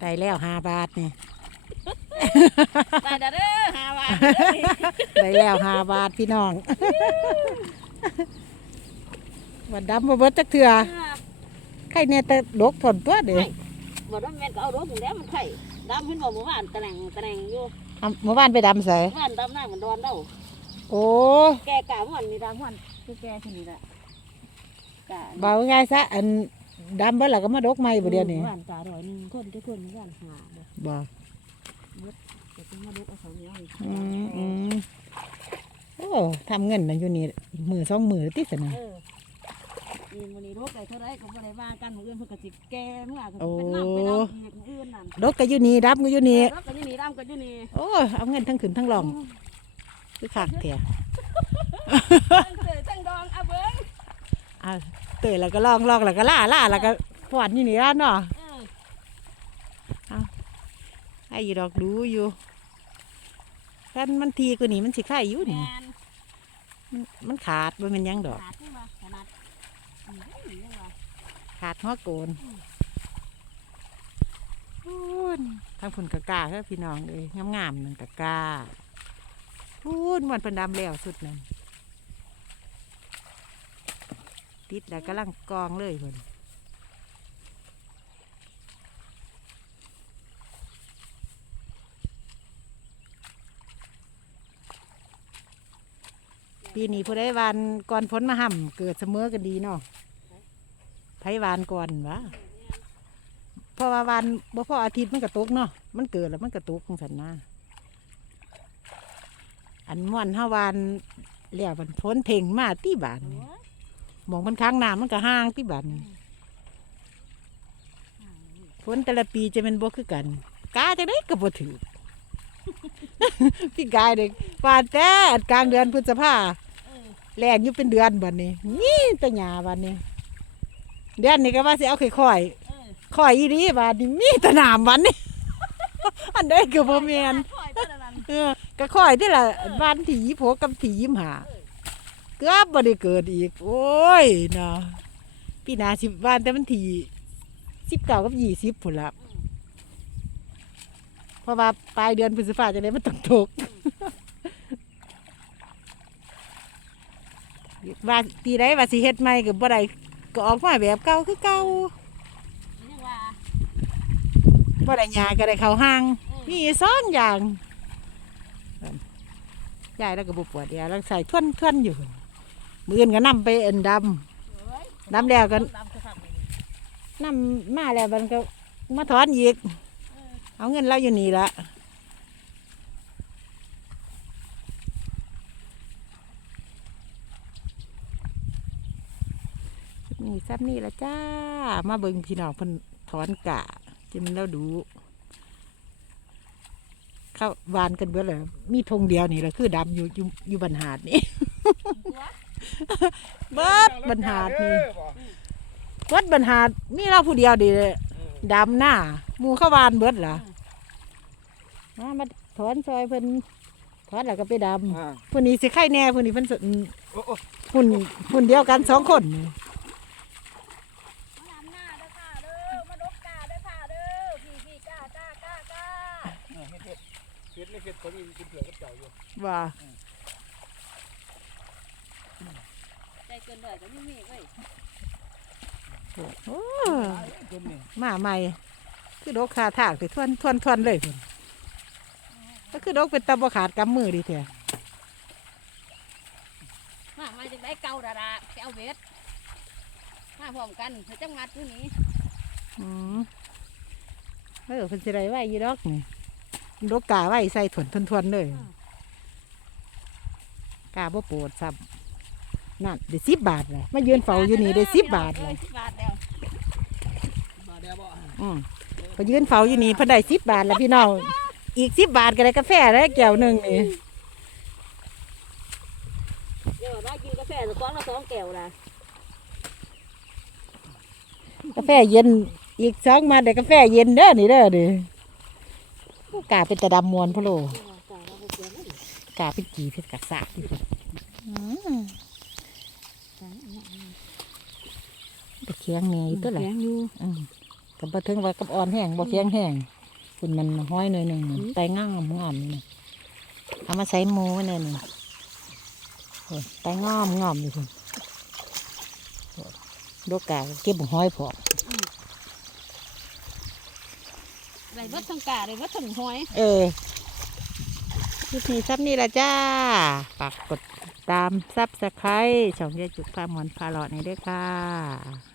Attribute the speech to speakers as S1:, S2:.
S1: ได้แล้วห้าบาทนี่
S2: ได้เด้อเด้อหาว่า
S1: ได้แล้วห้าบาทพี่น้องวันดำมาเบิดจักเถื่อใครเนี่ยแต่ดกถอนตัวเด้อ
S2: บ่ว่าแม่นก็เอารถถึงแล้วมันไข่ดำขึ้นบ่เมื่อวานตะแหน่งตะแหน่งอยู่
S1: เอาเมื่อวานไปดำใส่
S2: เมื่อวานดำหน้ามันดอนเด้า
S1: โอ้
S2: แกกะเมื่อวานนี่ดำเมื่อวานคือแกคนนี้ละกะ
S1: เบาง่ายซะอัน ดำเบิดแล้วก็มาดกใหม่บ่เดียวนี้
S2: มื่อวานกะดอยหนึงคนจะคนเมื่อวานหาเด้อ
S1: บ่
S2: จะต้องมาดูเอาเขาเหนี้ยว
S1: อืมอืมโอ้ทำเงินนั่นอยู่นี่มือสองมือติสนะ
S2: เออนี่มื้อนี้รถได้เท่าไรก็บ่ได้ว่ากันมื้ออื่นเพิ่นก็สิแก่เมื่อก็สิเป็นน้ำเป็นน้ำอีกมื้ออื่นนั่น
S1: ดกก็อยู่นี่ดำก็อยู่นี่
S2: รถก็อยู่นี่ดำก็อยู่นี่
S1: โอ้เอาเงินทั้งขึ้นทั้งลองคือคักเถี่ย
S2: ตั้งเตยตั้งดองเอาเบิ้ง
S1: เอา เตยแล้วก็ลองลองแล้วก็ล่าล่าแล้วก็ฟอนอยู่นี่แล้วเนาะ
S2: เออ
S1: ไอ้อยู่ดอกดูอยู่กันมันทีกว่านี้มันสิไข่อยู่
S2: แม
S1: นี่
S2: น
S1: มันมันขาดบ่แมันหยังดอก
S2: ขาดขึ้นมาขนาดอืมนี่ยังว่า
S1: ขาดหัวโกนพูนทางพุ่นกะกาครับพี่น้องเลยงามๆนั่นกะกาพูนมันเป็นดำแล้วสุดนั่น ติดแล้วกำลังกองเลยพุ่นปีนี้ผู้ได้วานก่อนพ้นมาห่ำเกิดเสมอกันดีเนาะไผวานก่อนวะเพราะว่าวานบ่พออาทิตย์มันกระตุกเนาะมันเกิดแล้วมันกระตุกของสันนาอันม่วนห้าวานเรียกมันพ้นเพ่งมาที่บานนี่ห มองมันค้างน้ำมันก็ห่างที่บานนี่พ้นแต่ละปีจะเป็นบ่คือกันกาจะได้ก็บ่ถือพี่กายเด็กวานแต่กลางเดือนพฤษภา
S2: เออ
S1: แรงอยู่เป็นเดือนบัดนี้นี่ตะหยาบัดนี้ เดือนนี้ก็ว่าสิเอาค่อย
S2: เออ
S1: ๆค่อยอีนี้บัดนี้มีแตะหนามบัดนี้อันใดก็บ่แม่น
S2: ข่อยเท่านั้น
S1: เออก็ค่อยที่ละวันที่ยี่หกกับที่ยี่ห้า เกือบบ่ได้เกิดอีก โอ้ยเนาะพี่นาสิบวันแต่มันทีสิบเก้ากับยี่สิบพุ่นละเพราะว่าปลายเดือนพฤษภาจะได้มันตกตกว่าปีใดว่าสิเฮ็ดใหม่ก็บ่ได้ก็ออกมาแบบเก่าคือเก่า
S2: ยังว่า
S1: บ่ได้หยาก็ได้เข้าห้าง มีสองอย่างยายแล้วก็บ่ปวดยาแล้วใส่ทวนทวนอยู่ มืออื่นก็นำไปเอ็นดำดำแล้วกั
S2: นี่
S1: นำมาแล้วมันก็มาถอนอีกเอาเงินเราอยู่นี่ละนี่ซ้ำนี่ละจ้า มาเบิ่งพี่น้องเพิ่นถอนกะจะมันเราดูเข้าวานกันเบิดเลยมีธงเดียวนี่แหละคือดำอยู่อยู่อยู่บรรหาดนี่ เบิดบรรหาดนี่เบิดบรรหาดมีเราผู้เดียวดีเลยดำหน้าหมูเข้าวานเบิดล่ะมามาถอนซอยเพิ่นถอนแล้วก็ไปด
S3: อ่าำ
S1: ผู้นี้สิไข่แน่ผู้นี้เพิ่นสน
S3: โอ้โอ้
S1: หุ่นหุ่นเดียวกันสองคนนี่
S2: มา ดำหน้าเด้อค่ะเด้อมาดกกาเด้อค่ะเด้อพี่พี่กากากากา
S3: เออเฮ็ดเฮ็ดเฮ็ดไม่เฮ็ดคนนี้กินเผือกกับเจ้าอยู่
S1: ว่า
S2: ใจเกินเลยก็ไม่มีเว้ย
S1: โอ้
S3: จนนี่
S1: มาใหม่ คือดกขาทางไปทวนทวนทวนเลยพุ่นก็คือดกเป็นตะบขาดกำมือดีแท้
S2: มามาจากได้เก่าดาดาไปเอาเวทมาพร้อมกันเพื่อจังงัดอยู่นี้
S1: อืมเออเพิ่นสิได้ไว้อยี่ดอกนี่ดกกาไว้ใส่ถวนทวนทวนเลยกาบ่โปวดซ้ำ นั่นได้สิบบาทเลยมายืนเฝ้าอยู่นี่ได้สิบบาทเลย
S2: สิบบาทแล้ว
S3: มาเดี๋ยวบ่
S1: อืมพอยืนเฝ้าอยู่นี่เพิ่นได้สิบบาทแล้วพี่น้องอีกสิบบาทก็ได้กาแฟแล้วแก้วหนึ่งนี่
S2: เดี๋ยวเรากินกาแฟสักก้อนละสองแก้วละ
S1: กาแฟเย็นอีกสองมาได้กาแฟเย็นเด้อนี่เด้อนี่กาเป็นตะดำมวนพะโล กาเป็นกีเป็นกระสากอยู่อืม ตะเคียงไงตัวละ
S2: แข็งอยู่
S1: อืมกับบ่ถึงว่ากับอ่อนแห้งบ่แข็งแห้งขึ้นมันห้อยหน่อยหนึงไตงามงามนี่เอามาใส่หมูไว้หน่อยหนึงโอ้ยไตงามงามอยู่คุณดกกาเก็บห้อยพอ
S2: ได้เบิดทั้งกาได้เบิดทั้งหอย
S1: เออคลิปนี้ซับนี่ละจ้าฝากกดติดตามซับสไครต์ช่องยายจุกพาหมอนพาหลอดนี่ด้วยค่ะ